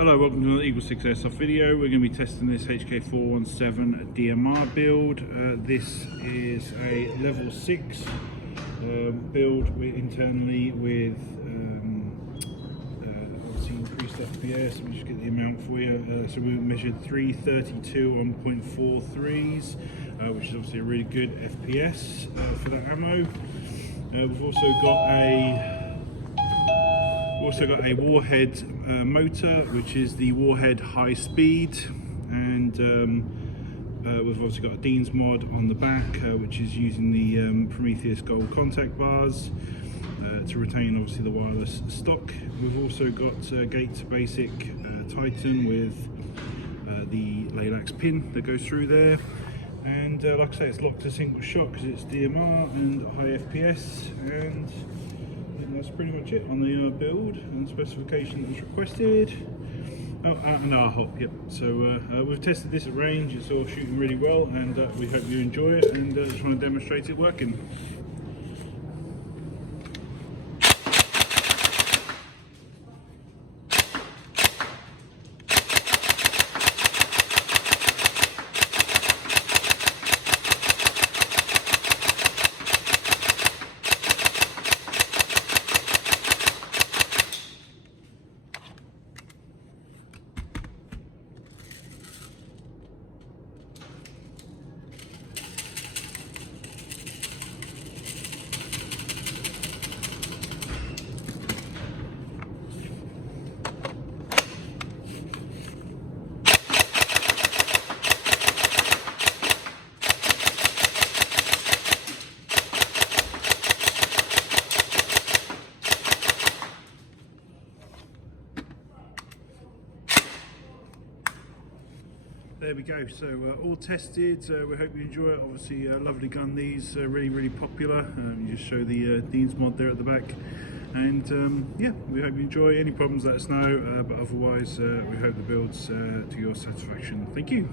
Hello, welcome to another EagleSix Airsoft video. We're going to be testing this HK417 DMR build. This is a level 6 build internally with obviously increased FPS. Let me just get the amount for you. So we measured 332 on .43s, which is obviously a really good FPS for that ammo. We've also got a Warhead motor, which is the Warhead high speed, and we've also got a Dean's mod on the back, which is using the Prometheus gold contact bars to retain obviously the wireless stock. We've also got Gates Basic Titan with the Laylax pin that goes through there, and like I say, it's locked to single shot because it's DMR and high FPS, and that's pretty much it on the build and specification that was requested. Oh, and our hop, yep. So we've tested this at range. It's all shooting really well, and we hope you enjoy it, and just want to demonstrate it working. There we go, so all tested. We hope you enjoy it. Obviously a lovely gun, these really popular. You just show the Dean's mod there at the back, and yeah, we hope you enjoy. Any problems, let us know, but otherwise we hope the build's to your satisfaction. Thank you.